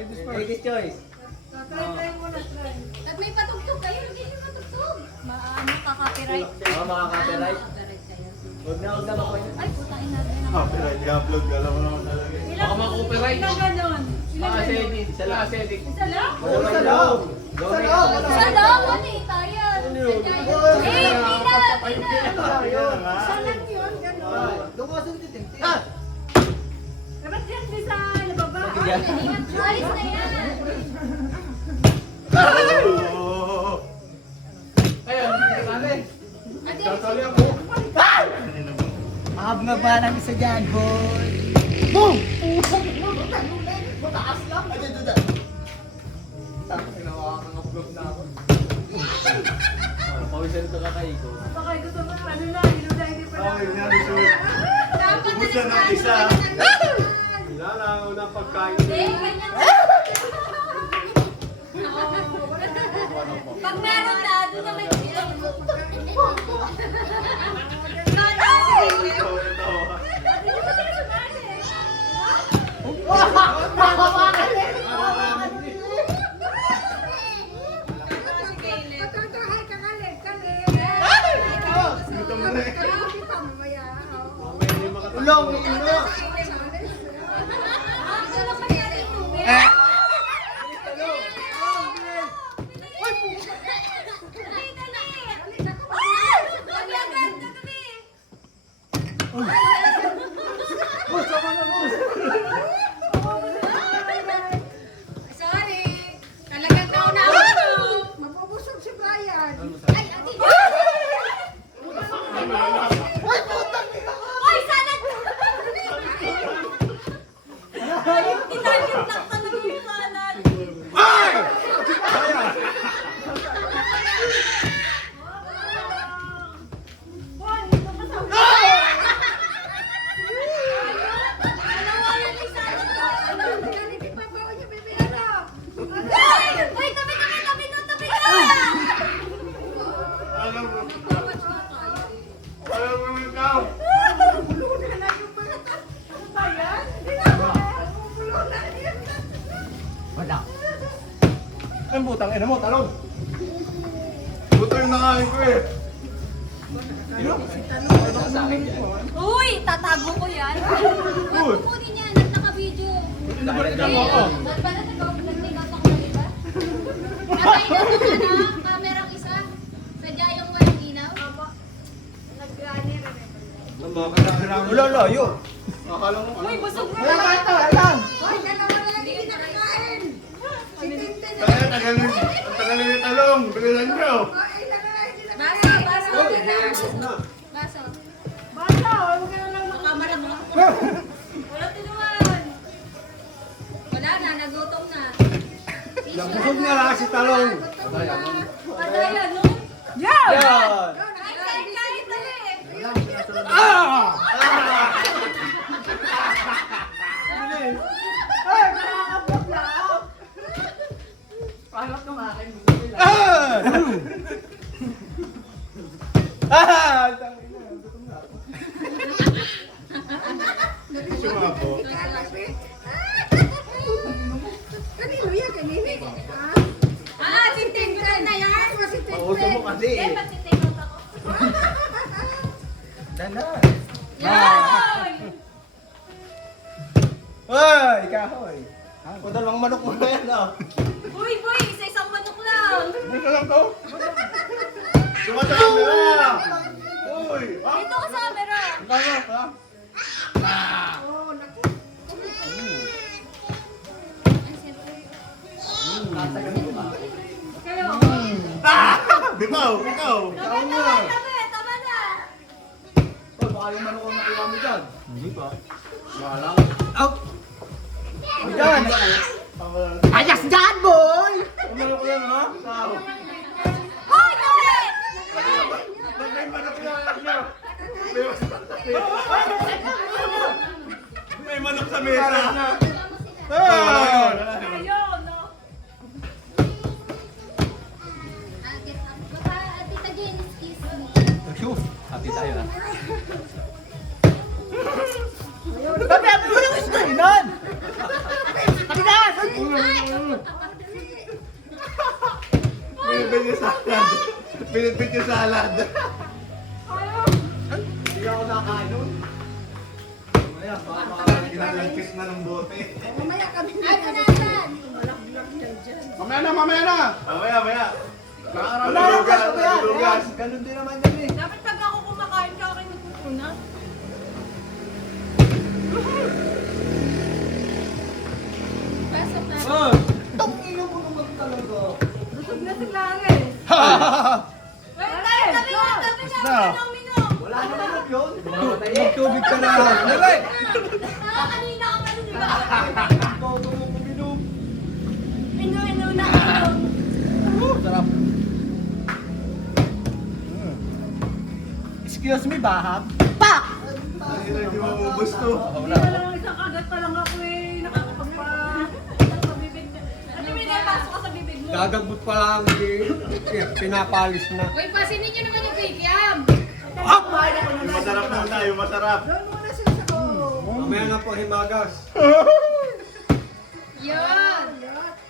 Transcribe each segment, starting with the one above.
Ladies choice. Try mo na, try. At may patugtog kayo, hindi nyo matugtog. Maano ka copyright? Oo, mga copyright. Copyright kayo. Huwag na ako. Ay, putain na rin. Copyright, i-upload ka. Alam mo naman talaga. Baka mga-copyright. Ilang ganon? Mga setting. Isa lang setting. Isa lang? Oo, isa lang. Sa loob, ano eh, tayo. Eh, pina. Isa lang yun, ganon. Doon ka sa titinti. Dapat yan di sa lababa. Alis na yan. Ayun, hindi ka rin. Tatali ako. Makababa namin sa dyan, boy. Mataas lang. Ay, dito. Nakakangapgap na ako. Pawisan ito kakay ko. Baka ito sa mga ano na, hindi pa Ay, lang. yan, ito. Dapat Ubus na ng isa. Wala lang, unang pagkain. Hindi, ganyan. Pag meron na, doon na may bilang. Ito, ito. Patatahay ka kalit, kalit. Gutom na eh. Hindi pa mamaya. Mamaya hindi makatakas. Ulong, ino. Gusto lang mangyari tubig. Sorry. Talagang kauna ako. Mapupusog si Brian. Ay, ati. Hoy, sana. Ay, tinagit lang talaga yung kanan. Hoy, ito pa sa Nawalan yung sana. Ganit yung pabaw niya, bebe, ano? Hoy, tabi ka! Alam mo. Alam mo ikaw. Bumulo na yung mga ano ba yan? Hindi na ako. Bumulo na yan. Wala. Ang butang ina mo, talong. Buto yung nakain ko eh. Sa akin yan. Uy, tatago ko yan. Huwag Uy. kukunin yan, at naka-video. Nabalikan mo ako. Ba't pala nag-take out ako ng iba? Patay na sa kamerang isa. Sadya yung walang ilaw. Nag-granny rin. Wala, layo. Akala mo. Uy, busog na. Wala ka ito, alam. Hoy, dalawa na lang hindi nakakain. Si Tintin na. Kaya tagal yung talong. Bilisan nyo. Ay, dalawa hindi Baso, nakakain. baso. Baso. Basta, huwag ka na lang Kamara mo. Wala tinuman. Wala na, nagutom na. Busog na lang si talong. Padayan, no? Yan! Yan! Ay, kahit dali. Ay, nakakabot na. Paano kumain? Gusto nila. Sumabo. Kanino yan? Kanino? Ah, si Tintin na yan. Si Tintin. Pauso mo kasi Eh, eh. ba't si take out ako? Danan. Yan! Hoy, kahoy. O dalawang manok mo na yan ah. Uy, boy, isa-isang manok lang. Buto lang to. Suma sa camera. Uy. Dito ka sa camera. Tama ka. Oh, naku. Ay, siyempre. Kayo. Bitaw, bitaw. Tama, tama na. Oh, baka yung manok ang nakuha mo dyan. Hindi pa. Wala lang. Out. Yan. Tama lang. Ayas dyan, boy. Manok yan ha? Bitaw. Hoy, tabi! May manok yan. May manok sa mesa. Ah! Ayun, no? Baka Tita Janice kiss me. Happy tayo ah. Sabi, ano mo lang gusto yun? Takinan! Pinipit yung salad. Pinipit yung salad. Hindi ako nakain nun. Mamaya, baka Ginalagkit na ng bote. Mamaya kami Ay, punasan. Mamaya na, mamaya na. Mamaya. Nalulugas ako yan. Nalulugas. Ayan, ganun din naman yan eh. Dapat pag ako kumakain ka akin nagpupuna. Pasok na. Oh, tangina mo naman talaga. Busog na sila eh. Wait, tayo, tabi na, minom. Wala naman yun. Magtubig ka na. Dali! Kanina ka pa di ba? Ikaw ito mo kuminom. Inu na minom. Sarap. Excuse me, bahab? Pak! Hindi mamubos to. Hindi na lang isang kagat pa lang ako eh. Nakakapagpa. Sa bibig na. Ano may napasok ka sa bibig mo? Gagagbot pa lang. Pinapalis na. Uy, pasinin nyo naman yung kikiam. Yung masarap muna, yung masarap. Doon muna sila sa loob. Mamaya na po himagas. Yun.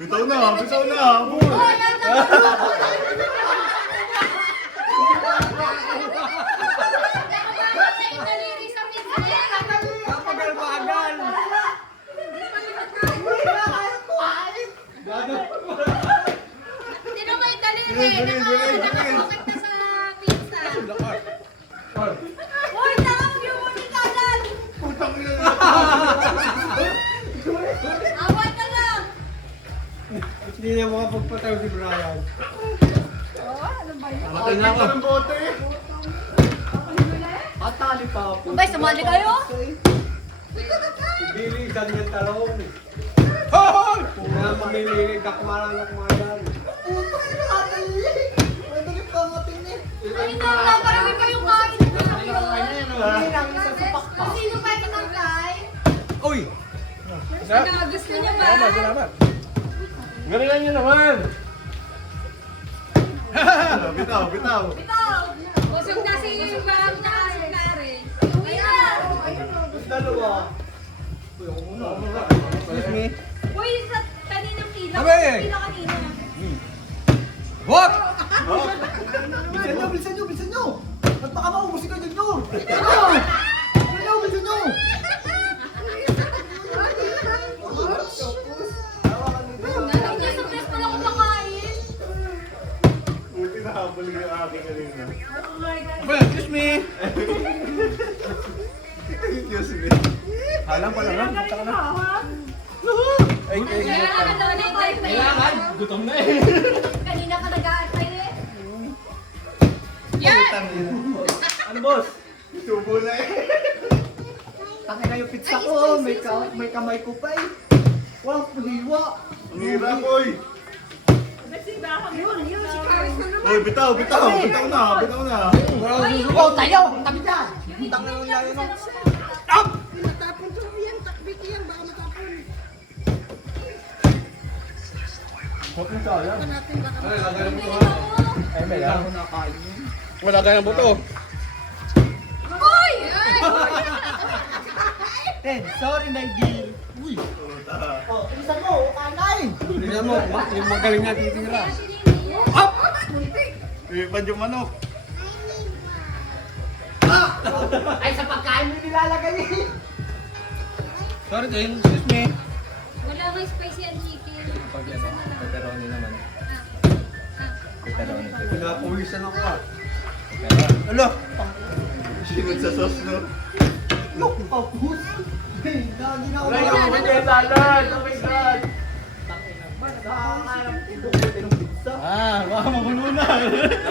Bitaw na. Uy, yan na. Nakabangat na yung daliri sa pizza. Kapagal-bagal. Sino ba yung daliri? Nakabukit na sa pizza. Uy, tawag yung muna kalan. Putang ina. Awat ka lang. Hindi na makapagpataw si Brian. Ano ba yun? Matay na ako. Ng bote. Atali pa ako. Abay, sumali kayo? Bili, ganyan talong. Hoy! Kung nga mamimili, dakmaran ng mga yan. Ay, naparami pa yung kain ko sa iyo. Hindi lang isa sa pakpak. Sino pa yung nagkain? Uy! Gusto niya ba? Salamat. Galingan nyo naman! Bitaw. Bitaw. Busog na si Bam na si Karen. Uwi na. Dalawa. Uy, ako muna. Excuse me. Uy, sa kaninang pila. Sabi! Pila kanina. What? Bilisan nyo! At baka maubusin ka dyan nyo! Bilisan nyo! Nanay niya sa press pala kumakain. Buti na habol yung aking kanina. Oh my God. Well, excuse me! Excuse me. Alam pa lang, basta ka na. Ay, Kailangan daw na kailangan! Gutom na eh! Kanina ka nag-aantay eh. Yan! Ano boss? Tubo na eh. Tangin na yung pizza ko, may kamay ko pa eh. Walang puliwa. Ang hirap, oy. Yun, si Karis na naman. Oy, bitaw. Bitaw na. Walang susuko, tayo! Tabi dyan! Tangin na lang yun. Matapon to yan, takbit yan, baka matapon. Huwag mo tayo. Natin baka Ay, lagay mo matapon. ito. Ay, may lang. Nakain yun. Wala kayang buto. Uy! Ten, sorry my dear. Uy! Oh, bilisan mo, kain! Bilisan mo, yung magaling na titira. Up! Ipad yung manok. Ay, sa pagkain mo nilalagay eh. Sorry, Jane. Excuse me. Wala kang spicy and chicken. Pizza na lang. Pepperoni naman. Pepperoni. Pinapulisan ako ah. Alo! Sinod sa sauce, no? Look, papus! Hey, lagi na ako. Wala na, salad! Oh my God! Nakakakarap ito ko ng pizza. Ah, baka mabulunan.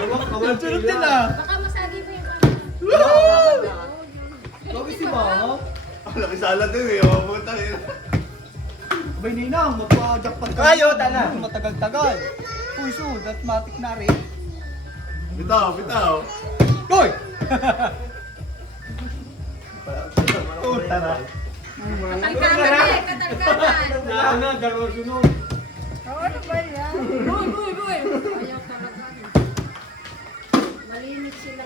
Ang sunod din ah. Baka masagi pa yung ano. Sabi si Mama. Ang laki salad din eh. Mabuta eh. Abay Ninang, magpa-jackpot ka. Kayo, tala. Matagal-tagal. Uy, so, that matic na rin. Bitaw. Hoy! Puta na. Katalkatan eh, katalkatan. Wala na, dalawang sunod. Ano ba yan? Boy! Ayaw talaga. Malimit sila.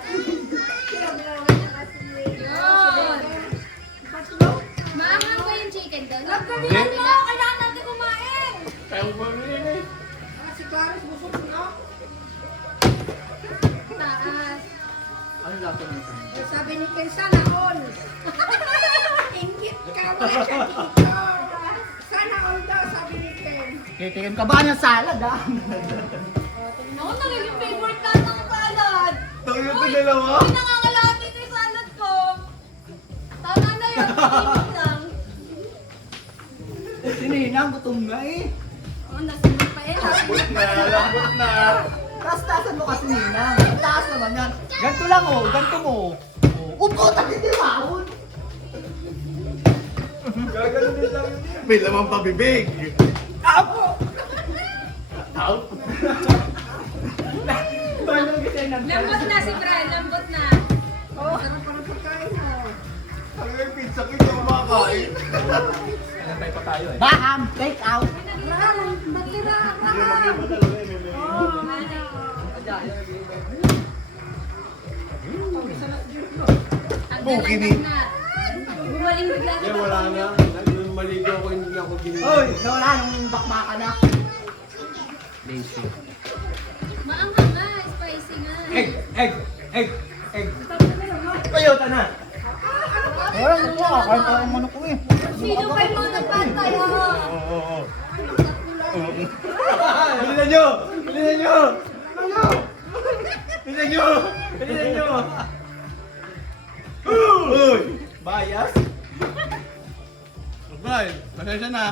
Yun. Maangang ko yung chicken doon. Nagkalihan mo! Kailangan natin kumain! Kaya mo rin eh. Si Clarice busog na. Taas. Ano lato ng isa? Sabi ni Ken, sana all. Ingit ka, wala siya dito. Sana all daw, sabi ni Ken. Titikim ka ba ng salad ah? Ako talaga yung favorite lahat ng salad. Tangin ito dalawa. Uy, nangangalahati dito yung salad ko. Tama na yun, pinilit lang. Sininang, gutom na eh. Oh, nasunod pa eh. Lambot na, lambot na. Taas-taasan mo kasi Ninang. Ang taas naman yan. Ganto lang oh, ganto mo. Upo, hindi maun. Gaganon din lang yun. May lamang pabibig. Apo! Out. Paano kita nang Lambot na si Brian, lambot na. Oh, sarap pa ng pagkain mo. Ang yung pizza ko yung kumakain. Nantay pa tayo eh. Baham, take out. Raham, matira, Hindi raham. mag-iba talaga eh. May- Oh, mana. Ang Buki ni. galing na. Bumaling bigla Yan, wala na. Nung maligo ko, hindi ako ginagawa. Oy, nawala nung bakbaka na. Lazy. Maanghang nga, spicy nga. Egg. Toyota na. Parang ito, kakain pa ang manok ko eh. Sino pa yung mga nagpantay, ha? Oo. Bilisan nyo! Bilisan nyo! Bilisan nyo! Bilisan nyo! Uy! Bias? Brian, pasensya na.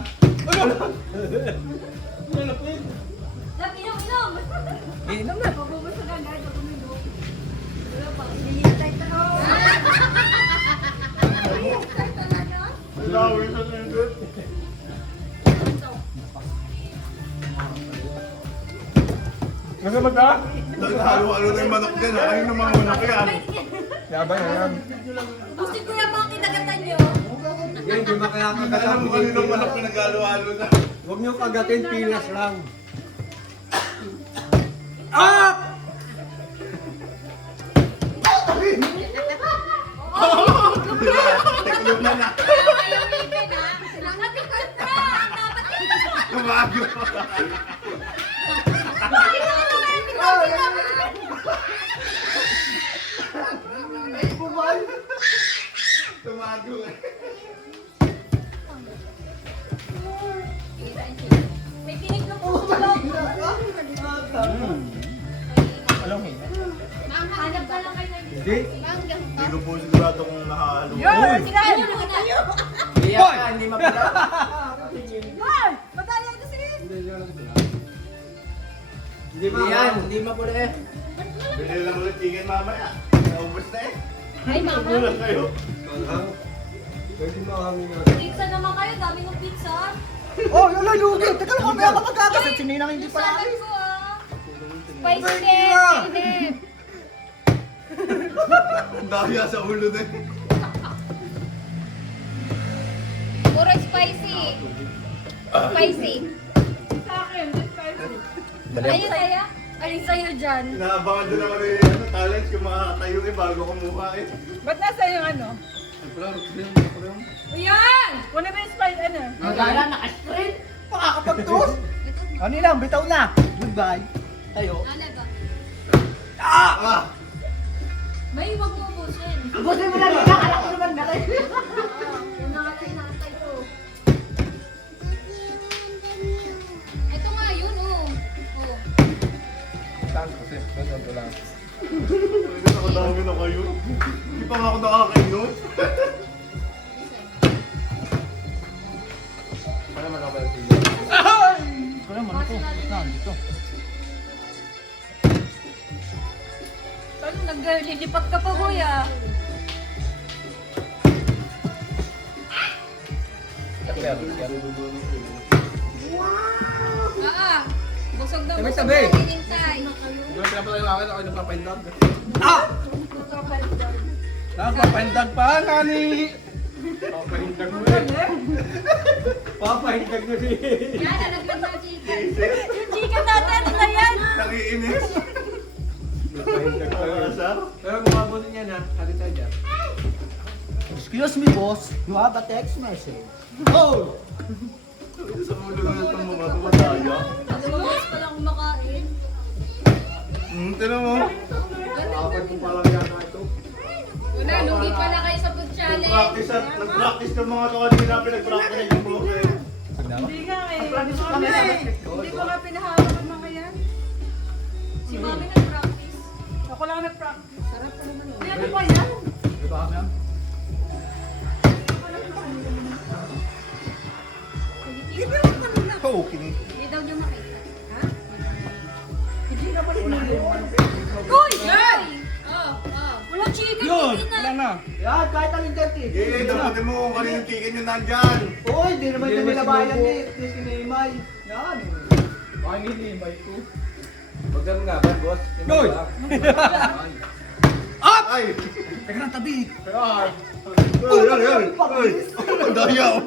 Lap, inom. Inom na. Pabubusog agad ako nilo. Wala pa, hinihintay ka. Hinihintay talaga. Lawin sa nindot. Masama ka? Halo-halo na yung manok dyan. Ayun ng mga manok yan. Yabang na yan. Gusto ko yung mga kinagatan nyo. Yan, hindi makakagatin. Alam mo kanino manok pinaghalo-halo na. Huwag niyo kagatin, pilas lang. Teklog na na. Ayaw ngipin, ha? Natikas na. Dapat Tumago. Tumago. may tinig na puso lang. Walang hina. Hanap ka lang kayo. Hindi. Hindi ko po sigurado kung nakahalo. Yun, sila. Iyak ka, hindi mapala. Hoy, madali ito si Hindi ba? Yan, hindi mapula eh. Bili lang ulit chicken mamaya. Naubos na eh. Ay, mama. Kulang kayo. Pwede makami nga. Pizza naman kayo. Dami ng pizza. Oh, lala, lugi. Teka lang, mamaya ka magkakasit. Si Ninang hindi pala Salad alis. ko, ah. Spicy din. Ang daya sa ulo na eh. Puro spicy. Spicy. sa akin. Ayun, Aya. Ayun sa'yo dyan. Inaabangan din naman yung talents kung makakatayo eh bago kumuha eh. Ba't nasa yung ano? Yan! Kuna ba yung spice, ano? Magala, naka-screen. Makakapag-toast. Ano lang, bitaw na. Goodbye. Tayo. Alaga. Ah! May huwag mo ubusin. Buti mo lang, Ninang. Alam ko naman galing. Yung nakatay ko. Ito nga yun, oh. Oh. Saan kasi? Saan ko lang. Talaga nakadami na kayo. Hindi pa nga ako nakakainom. Para man ako yung pili. Ito naman ito. Dito. Paano naglilipat ka pa, kuya? Busog na busog Tabi-tabi. na hinintay. Hindi ko pinapalay yung akin, ako nagpapahindag. Ah! Nagpapahindag pa, nani! Papahindag mo eh. Papahindag mo si... Yan, nalaglag na chicken. Isip. Yung chicken natin, ano na yan? Nangiinis. Papahindag pa rin. Asar. Pero kung mabutin yan ha, hali tayo dyan. Excuse me, boss. You have a text message. Oh! Sa ulo na itong mga tumataya. Lumakas pa lang kumakain. Tinan mo. Apat ko pa lang yata ito. Wala, lugi pa na kayo sa food challenge. Nag-practice ng mga kanina, pinag-practice yung buhay. Hindi nga eh. Practice kami na Hindi ko nga pinahawak ng mga yan. Si Mami nag-practice. Ako lang nag-practice. Sarap pa naman. Hindi, ano ba yan? Diba kami yan? Ibiwan ka nila. Oo, kini. Hindi daw niyo makita. Hindi na pala niliwan. Uy! Ay! Oh, oh. Walang chicken Yun! chicken na. Wala na. Yan, kahit anong dirty. Eh, dapatin mo kung kanino chicken yun nandyan. Uy, di naman Hindi yung naman nilabayan sinubo. ni Sinimay. Yan. Ay, hindi. May ito. Huwag kang nga ba, boss? Hoy! Ay! Teka lang, tabi. Ay! Ay! Ang daya oh.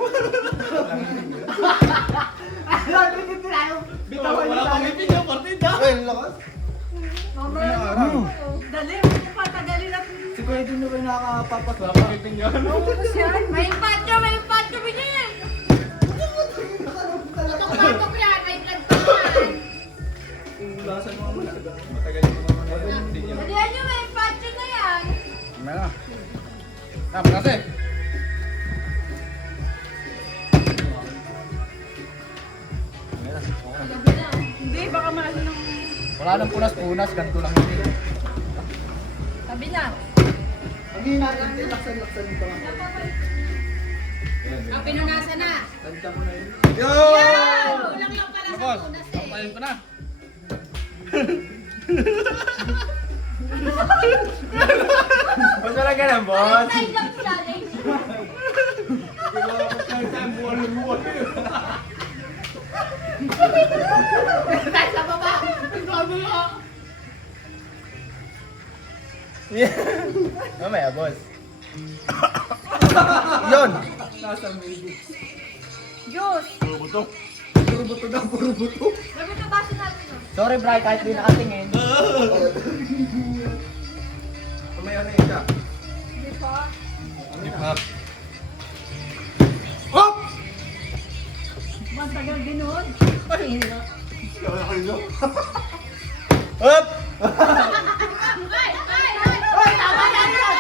Bitawan Wala pang ipin yung partida. Ay, lakas. Dali, huwag mo patagalin at Si Kuya din naman nakakapapasok. Wala pang ipin yan. May patyo binigyan. Tutok-tutok yan, may blood pa yan. Ulasan mo naman. Matagal mo naman. Hindi niya. Dalihan nyo, may patyo na yan. May na. Kasi. hindi, baka maano ng... Wala nang punas-punas, ganito lang yun. Sabi na. Hindi natin, laksan-laksan pa lang. Ang pinunasan na. Yo! Kulang lang pala sa Boss, tunas eh. kapain ko na. Boss, wala ka na, boss. Side lang challenge. Tayo sa baba. Mamaya, boss. Yun! Diyos! Puro buto. Sabi na baso natin. oh. Sorry, Bri, kahit di nakatingin. Mamaya na isa. Hindi pa. Hop! Matagal din nun. Hop! Ay! Ay! Ay! Tama na yan!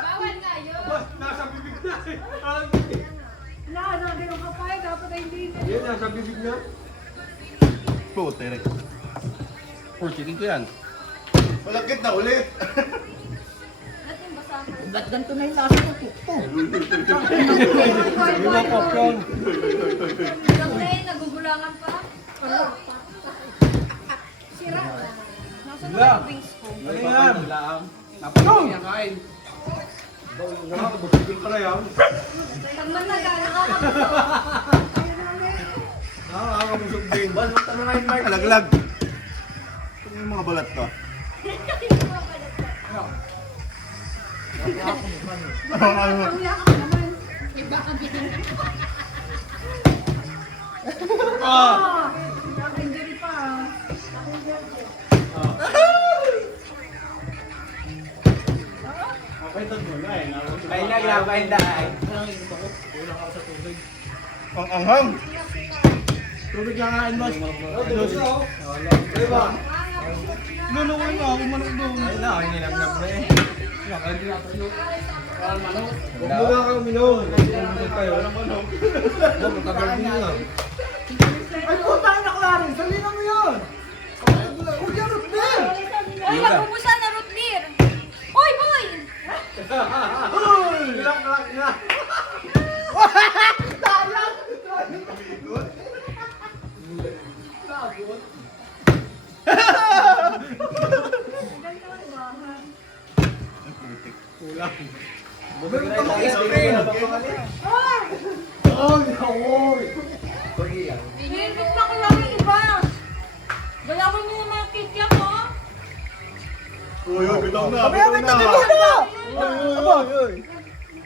Bawal nga yun. Nasa bibig na. Wala, nagano'n ka pa eh. Dapat ay hindi na. Yan, nasa bibig na. Puti rin. Oh, chicken ko yan. Malagkit na ulit. Natin basahan. Ganito na yung lasa ng tukto. Hindi mo popcorn. Gabriel, nagugulangan pa. Sira. Nasaan Wala. na yung wings ko? Ano yan? Napanood niya kain. Wow, busugin pala yan. Tagman na gano'n ka kapito. Nakakabusog din. Boss, basta na kayo, Mark. Alaglag. Ito yung mga balat to. Umiyak ka naman. Iba ka bitin. Naka-injury pa. Kain na, grab, kain na. Ang anghang. Tubig lang kain, boss. Diba? Luluwin nga ako manok doon. Ay na, ang nilamnam na eh. Huwag mo nga kayo uminom. Uminom kayo. Huwag mo tagal din lang. Ay, puta na, Clarence. Salina mo yun. Huwag yan, Rutner. Ay, nagpupusa na root beer. Hoy, boy! Ilang kalak na. Kulang. Meron pa mga ice cream. Pinipit na ko lang yung iba. Galawan mo yung mga kikiam mo. Uy, uy, bitaw na, Abay, abay, tabi mo na.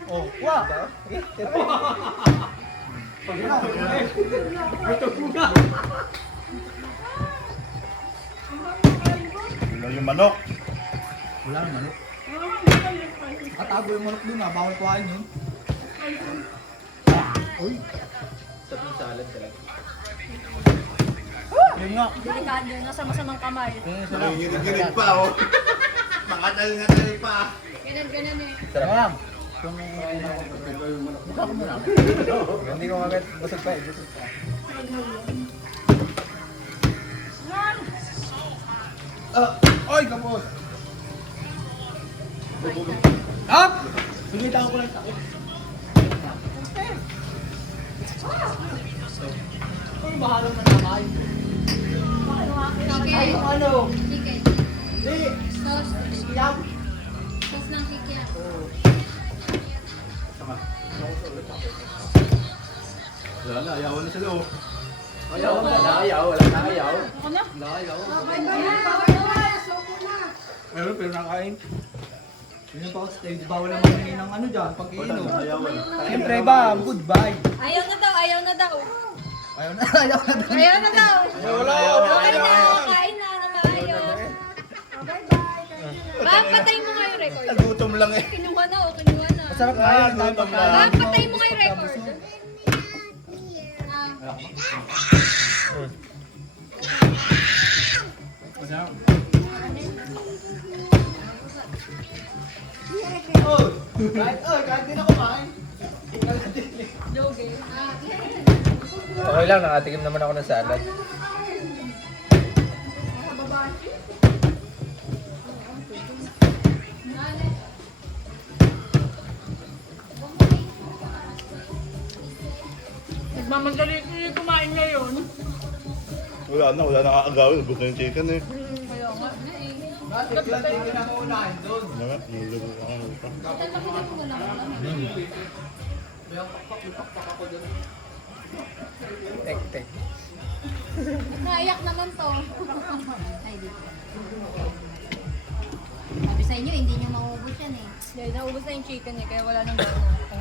Oh, Wa. Ilaw yung manok. Wala naman manok. Nakatago yung manok doon, bawal kuhain yun. Sa salad talaga. Yun nga. Delikado na sa masamang kamay. Nanginginig pa, oh. Makatal pa. Ganun eh. Sarap. Kung mukha ko muna. Hindi ko agad busog pa eh. Busog pa. Oy, kapos. Up! Pagkita ko lang takot. Ano bahala na naman? Ay, yung ano? Chicken. Hindi. Sauce. Yum. Sauce ng chicken. Wala na, ayawan na sila, oh. Ayaw, wala ayaw, wala na ayaw. Ako na. Okay ba yan? Bawal na. Suko na. Meron pero nakain. Yun yung stage. Bawal naman yung ng ano dyan, pag-iinom. Ayawan. Siyempre ba, goodbye. Ayaw na daw, ayaw na daw. Ayaw na, ayaw na. Ayaw na daw. Wala, Okay na, kain na, maayo. Bang, patay mo nga yung record. Nagutom lang eh. Kinuha na, kinuha na. Masarap nga yun. Dahil pagkain Bang, mo. patay mo nga yung record. Kahit din ako kain. Joge. Okay lang, nakatikim naman ako ng salad. Nagmamadali kumain ngayon. Wala na kaagawin. Bukod na yung chicken eh. Kaya nga. Bakit lang tingin ang unahin doon? Naman, nulog ako pa. Hotel na pinag mo lang. Tek. Naiyak naman to. Ay, di. Sabi sa inyo, hindi nyo maubos yan eh. Naubos na yung chicken eh, kaya wala nang gano'n.